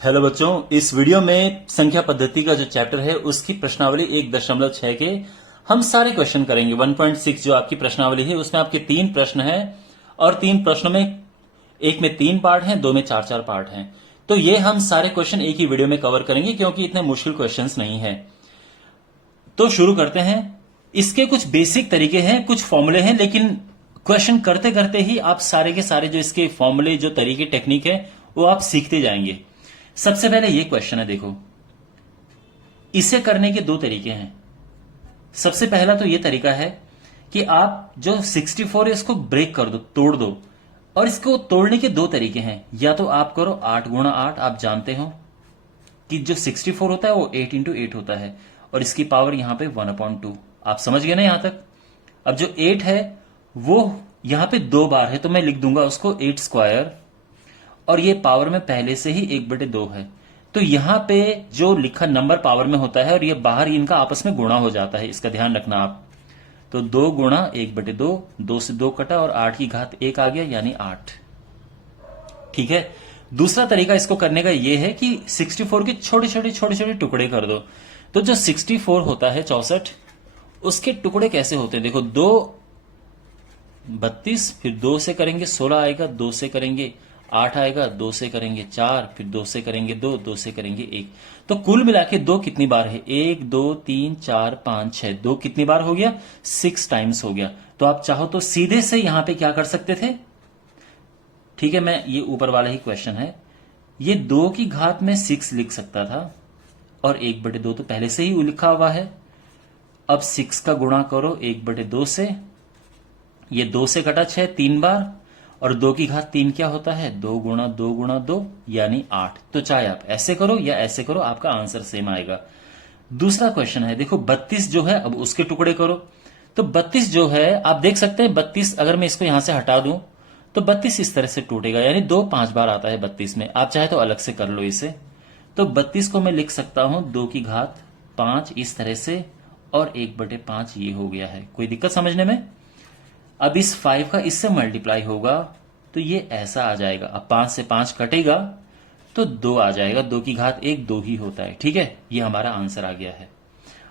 Hello बच्चों, इस video में संख्या पद्धति का जो चैप्टर है उसकी प्रश्नावली 1.6 के हम सारे क्वेश्चन करेंगे। 1.6 जो आपकी प्रश्नावली है उसमें आपके 3 प्रश्न हैं और 3 प्रश्नों में एक में 3 पार्ट हैं, 2 में 4 पार्ट हैं। तो ये हम सारे क्वेश्चन एक ही वीडियो में कवर करेंगे क्योंकि इतने मुश्किल क्वेश्चंस नहीं है। तो शुरू करते हैं। इसके कुछ बेसिक तरीके हैं, कुछ फॉर्मूले हैं, लेकिन क्वेश्चन करते करते ही आप सारे के सारे जो इसके फॉर्मूले, जो तरीके, टेक्निक है वो आप सीखते जाएंगे। सबसे पहले ये क्वेश्चन है, देखो इसे करने के 2 तरीके हैं। सबसे पहला तो ये तरीका है कि आप जो 64 है इसको ब्रेक कर दो, तोड़ दो। और इसको तोड़ने के 2 तरीके हैं। या तो आप करो 8 गुणा 8, आप जानते हो कि जो 64 होता है वो 8 इंटू 8 होता है और इसकी पावर यहां पे 1/2। आप समझ गए ना यहां तक। अब जो 8 है वो यहां पे 2 बार है तो मैं लिख दूंगा उसको 8 स्क्वायर, और ये पावर में पहले से ही 1/2 है। तो यहां पे जो लिखा नंबर पावर में होता है और ये बाहर इनका आपस में गुणा हो जाता है, इसका ध्यान रखना आप। तो 2 गुणा 1/2, 2 से 2 कटा और 8 की घात 1 आ गया, यानी 8। ठीक है। दूसरा तरीका इसको करने का ये है कि 64 के छोटे छोटे टुकड़े कर दो। तो जो 64 होता है 64, उसके टुकड़े कैसे होते हैं, देखो 2 32, फिर 2 से करेंगे 16 आएगा, 2 से करेंगे 8 आएगा, 2 से करेंगे 4, फिर 2 से करेंगे 2, 2 से करेंगे 1। तो कुल मिला के 2 कितनी बार है, 1 2 3 4 5 6, 2 कितनी बार हो गया, 6 टाइम्स हो गया। तो आप चाहो तो सीधे से यहां पे क्या कर सकते थे। ठीक है, मैं ये ऊपर वाला ही क्वेश्चन है, ये 2 की घात में 6 लिख सकता था और 1/2 तो पहले से ही लिखा हुआ है। अब 6 का गुणा करो 1/2 से, ये 2 से कटा 6 3 बार, और 2 की घात 3 क्या होता है, 2 गुणा 2 गुणा 2 यानी 8। तो चाहे आप ऐसे करो या ऐसे करो, आपका आंसर सेम आएगा। दूसरा क्वेश्चन है, देखो 32 जो है अब उसके टुकड़े करो। तो 32 जो है आप देख सकते हैं, 32 अगर मैं इसको यहां से हटा दूं तो 32 इस तरह से टूटेगा, यानी 2 5 बार आता है 32 में। आप चाहे तो अलग से कर लो इसे। तो 32 को मैं लिख सकता हूं 2 की घात 5 इस तरह से, और 1/5 ये हो गया है। कोई दिक्कत समझने में। अब इस 5 का इससे मल्टीप्लाई होगा तो ये ऐसा आ जाएगा। अब 5 से 5 कटेगा तो 2 आ जाएगा, 2 की घात 1 2 ही होता है। ठीक है, ये हमारा आंसर आ गया है।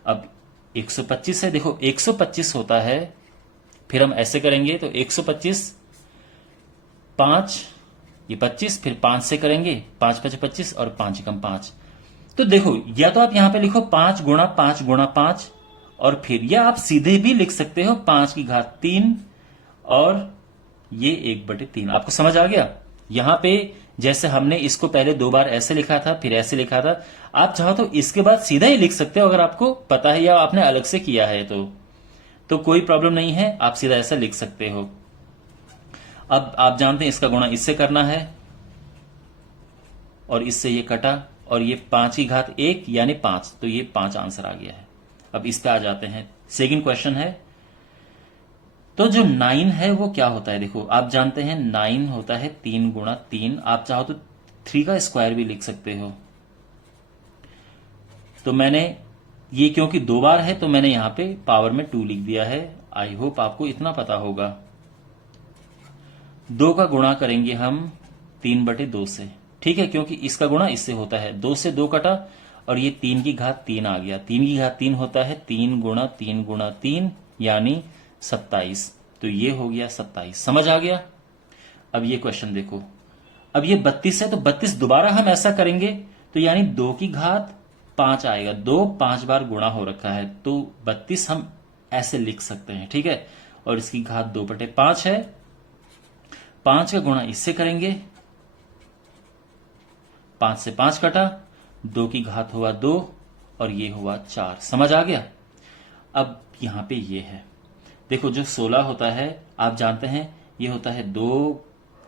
अब 125 है, देखो 125 होता है, फिर हम ऐसे करेंगे तो 125 5, ये 25, फिर 5 से करेंगे 5 5 25 और 5 कम 5। तो देखो या तो आप यहां पे लिखो 5 गुणा 5 गुणा 5, और फिर या आप सीधे भी लिख सकते हो 5 की घात 3 और ये 1/3। आपको समझ आ गया। यहां पे जैसे हमने इसको पहले 2 बार ऐसे लिखा था फिर ऐसे लिखा था, आप चाहो तो इसके बाद सीधा ही लिख सकते हो अगर आपको पता है या आपने अलग से किया है तो कोई प्रॉब्लम नहीं है, आप सीधा ऐसा लिख सकते हो। अब आप जानते हैं इसका गुणा इससे करना है और इससे ये कटा, और ये 5 की घात 1 यानी 5, तो ये 5 आंसर आ गया है। अब इस पे आ जाते हैं। सेकंड क्वेश्चन है, तो जो 9 है वो क्या होता है, देखो आप जानते हैं 9 होता है 3 गुणा 3। आप चाहो तो 3 का स्क्वायर भी लिख सकते हो। तो मैंने ये क्योंकि 2 बार है तो मैंने यहां पे पावर में 2 लिख दिया है। आई होप आपको इतना पता होगा। 2 का गुणा करेंगे हम 3/2 से। ठीक है, क्योंकि इसका गुणा इससे होता है। 2 से 2 कटा और ये 3 की घात 3 आ गया। 3 की घात 3 होता है 3 गुणा 3 गुणा 3 यानी 27। तो ये हो गया 27। समझ आ गया। अब ये क्वेश्चन देखो, अब ये 32 है तो 32 दोबारा हम ऐसा करेंगे तो यानी 2 की घात 5 आएगा। 2 5 बार गुणा हो रखा है तो 32 हम ऐसे लिख सकते हैं। ठीक है, और इसकी घात 2/5 है। 5 का गुणा इससे करेंगे, 5 से 5 कटा, 2 की घात हुआ 2 और ये हुआ 4। समझ आ गया। अब यहां पे ये है, देखो जो 16 होता है आप जानते हैं ये होता है 2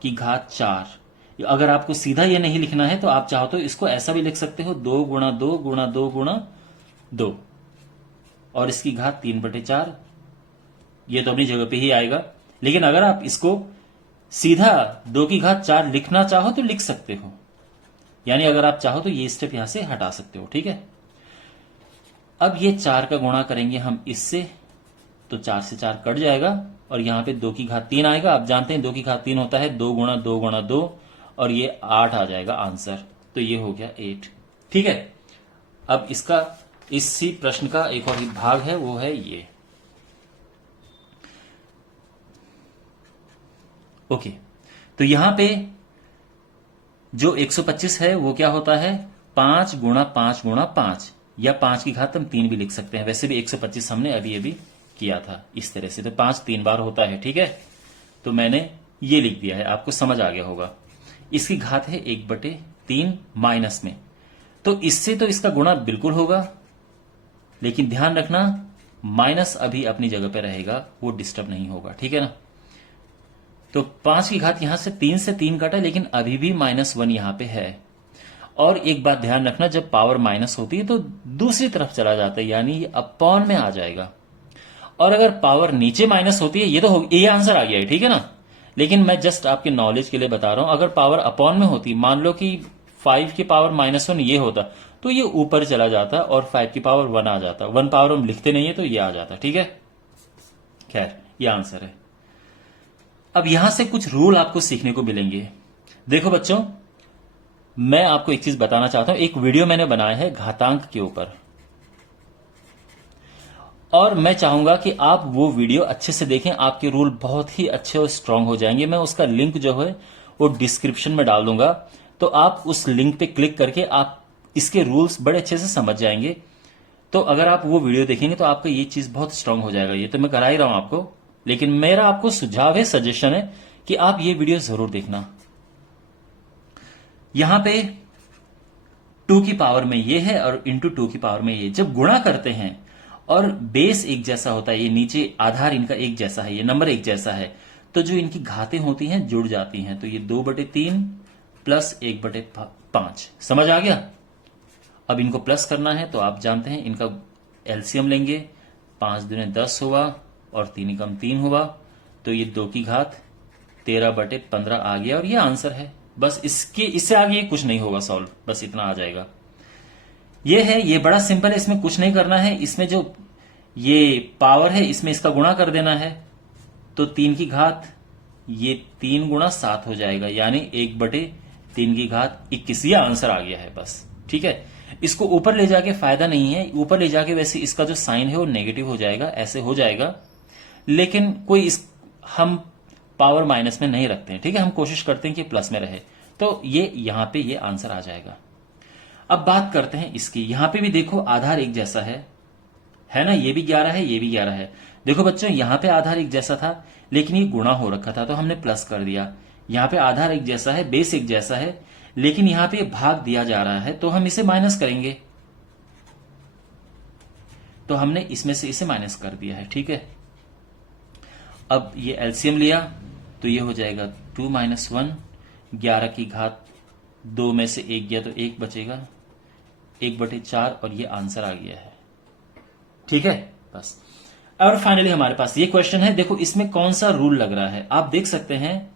की घात 4। अगर आपको सीधा ये नहीं लिखना है तो आप चाहो तो इसको ऐसा भी लिख सकते हो, 2 गुणा 2 गुणा 2 गुणा 2, और इसकी घात 3/4। ये तो अपनी जगह पे ही आएगा। लेकिन अगर आप इसको सीधा 2 की घात 4 लिखना चाहो तो लिख सकते हो, यानी अगर आप चाहो तो ये स्टेप यहां से हटा सकते हो। ठीक है, अब ये 4 का गुणा करेंगे हम इससे, तो 4 से 4 कट जाएगा और यहां पे 2 की घात 3 आएगा। आप जानते हैं 2 की घात 3 होता है 2 गुणा 2 गुणा 2, और ये 8 आ जाएगा आंसर। तो ये हो गया 8। ठीक है, अब इसका इसी प्रश्न का एक और भाग है, वो है ये। ओके, तो यहां पे जो 125 है वो क्या होता है, 5 गुणा 5 गुणा 5, या 5 की घात हम 3 भी लिख सकते हैं। वैसे भी 125 हमने अभी अभी किया था इस तरह से, तो 5 3 बार होता है। ठीक है, तो मैंने ये लिख दिया है, आपको समझ आ गया होगा। इसकी घात है 1/3 माइनस में, तो इससे तो इसका गुणा बिल्कुल होगा, लेकिन ध्यान रखना माइनस अभी अपनी जगह पे रहेगा, वो डिस्टर्ब नहीं होगा। ठीक है ना, तो 5 की घात यहां से 3 कटा, लेकिन अभी भी -1 यहां पे है। और एक बात ध्यान रखना, जब पावर माइनस होती है तो दूसरी तरफ चला जाता है, यानी ये अपॉन में आ जाएगा। और अगर पावर नीचे माइनस होती है, ये आंसर आ गया है। ठीक है ना, लेकिन मैं जस्ट आपके नॉलेज के लिए बता रहा हूं, अगर पावर अपॉन में होती, मान लो कि 5 की पावर -1 ये होता, तो ये ऊपर चला जाता और 5 की पावर 1 आ जाता। 1 पावर हम लिखते नहीं है तो ये आ जाता। ठीक है, खैर ये आंसर है। अब यहां से कुछ रूल आपको सीखने को मिलेंगे। देखो बच्चों, मैं आपको एक चीज बताना चाहता हूं। एक वीडियो मैंने बनाया है घातांक के ऊपर, और मैं चाहूंगा कि आप वो वीडियो अच्छे से देखें, आपके रूल बहुत ही अच्छे और स्ट्रांग हो जाएंगे। मैं उसका लिंक जो है वो डिस्क्रिप्शन में डाल दूंगा, तो आप उस लिंक पे क्लिक करके आप इसके रूल्स बड़े अच्छे से समझ जाएंगे। तो अगर आप वो वीडियो देखेंगे तो आपका ये चीज बहुत स्ट्रांग हो जाएगा। ये तो मैं करा ही रहा हूं आपको, लेकिन मेरा आपको सुझाव है, सजेशन है कि आप ये वीडियो जरूर देखना। यहां पे 2 की पावर में ये है और इंटू 2 की पावर में ये, जब गुणा करते हैं और बेस एक जैसा होता है, ये नीचे आधार इनका एक जैसा है, ये नंबर एक जैसा है, तो जो इनकी घातें होती हैं जुड़ जाती हैं। तो ये 2/3 प्लस 1/5, समझ आ गया। अब इनको प्लस करना है तो आप जानते हैं इनका एलसीएम लेंगे, 5 दूने 10 हुआ और 3 एकम 3 हुआ, तो ये 2 की घात 13/15 आ गया, और ये आंसर है। बस इससे आगे कुछ नहीं होगा सॉल्व, बस इतना आ जाएगा। ये है, ये बड़ा सिंपल है, इसमें कुछ नहीं करना है। इसमें जो ये पावर है इसमें इसका गुणा कर देना है, तो 3 की घात ये 3 गुणा 7 हो जाएगा, यानी 1/3 की घात 21। ये आंसर आ गया है बस। ठीक है, इसको ऊपर ले जाके फायदा नहीं है, ऊपर ले जाके वैसे इसका जो साइन है वो नेगेटिव हो जाएगा, ऐसे हो जाएगा, लेकिन हम पावर माइनस में नहीं रखते हैं। ठीक है, हम कोशिश करते हैं कि प्लस में रहे, तो ये यहां पे ये आंसर आ जाएगा। अब बात करते हैं इसकी, यहां पे भी देखो आधार एक जैसा है ना, ये भी 11 है, ये भी 11 है। देखो बच्चों, यहां पे आधार एक जैसा था, लेकिन ये गुणा हो रखा था तो हमने प्लस कर दिया। यहां पे आधार एक जैसा है, बेस एक जैसा है, लेकिन यहां पे भाग दिया जा रहा है तो हम इसे माइनस करेंगे, तो हमने इसमें से इसे माइनस कर दिया है। ठीक है, अब ये एलसीएम लिया तो ये हो जाएगा 2 - 1, 11 की घात 2 में से 1 गया तो 1 बचेगा, 1/4, और ये आंसर आ गया है। ठीक है, बस। और फाइनली हमारे पास ये क्वेश्चन है। देखो इसमें कौन सा रूल लग रहा है, आप देख सकते हैं।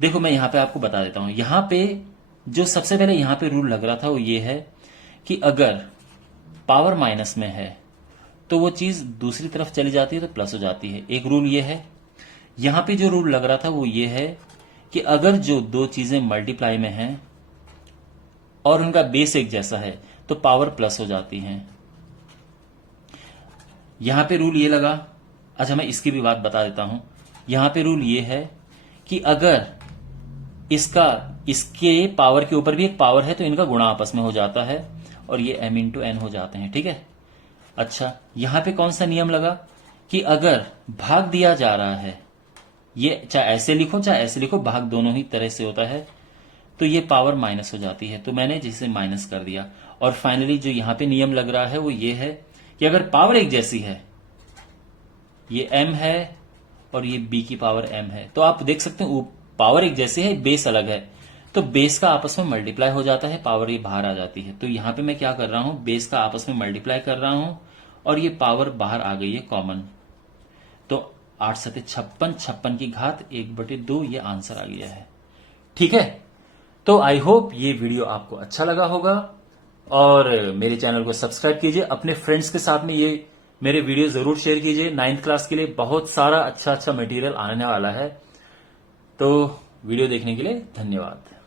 देखो मैं यहां पे आपको बता देता हूं, यहां पे जो सबसे पहले यहां पे रूल लग रहा था वो ये है कि अगर पावर माइनस में है तो वो चीज दूसरी तरफ चली जाती है तो प्लस हो जाती है, एक रूल ये है। यहां पे जो रूल लग रहा था वो ये है कि अगर जो दो चीजें मल्टीप्लाई में हैं और उनका बेस एक जैसा है तो पावर प्लस हो जाती हैं। यहां पे रूल ये लगा, अच्छा मैं इसकी भी बात बता देता हूं। यहां पे रूल ये है कि अगर इसके पावर के ऊपर भी एक पावर है तो इनका गुणा आपस में हो जाता है और ये m × n हो जाते हैं। ठीक है, अच्छा यहां पे कौन सा नियम लगा कि अगर भाग दिया जा रहा है, ये चाहे ऐसे लिखो चाहे ऐसे लिखो, भाग दोनों ही तरह से होता है, तो ये पावर माइनस हो जाती है, तो मैंने जिसे माइनस कर दिया। और फाइनली जो यहां पे नियम लग रहा है वो ये है कि अगर पावर एक जैसी है, ये m है और ये b की पावर m है, तो आप देख सकते हैं पावर एक जैसी है, बेस अलग है, तो बेस का आपस में मल्टीप्लाई हो जाता है, पावर ये बाहर आ जाती है। तो यहां पे मैं क्या कर रहा हूं, बेस का आपस में मल्टीप्लाई कर रहा हूं और ये पावर बाहर आ गई है कॉमन, तो 8 × 7 = 56, 56 की घात 1/2, ये आंसर आ गया है। ठीक है, तो आई होप ये वीडियो आपको अच्छा लगा होगा, और मेरे चैनल को सब्सक्राइब कीजिए, अपने फ्रेंड्स के साथ में ये मेरे वीडियो जरूर शेयर कीजिए। 9th क्लास के लिए बहुत सारा अच्छा मटेरियल आने वाला है, तो वीडियो देखने के लिए धन्यवाद।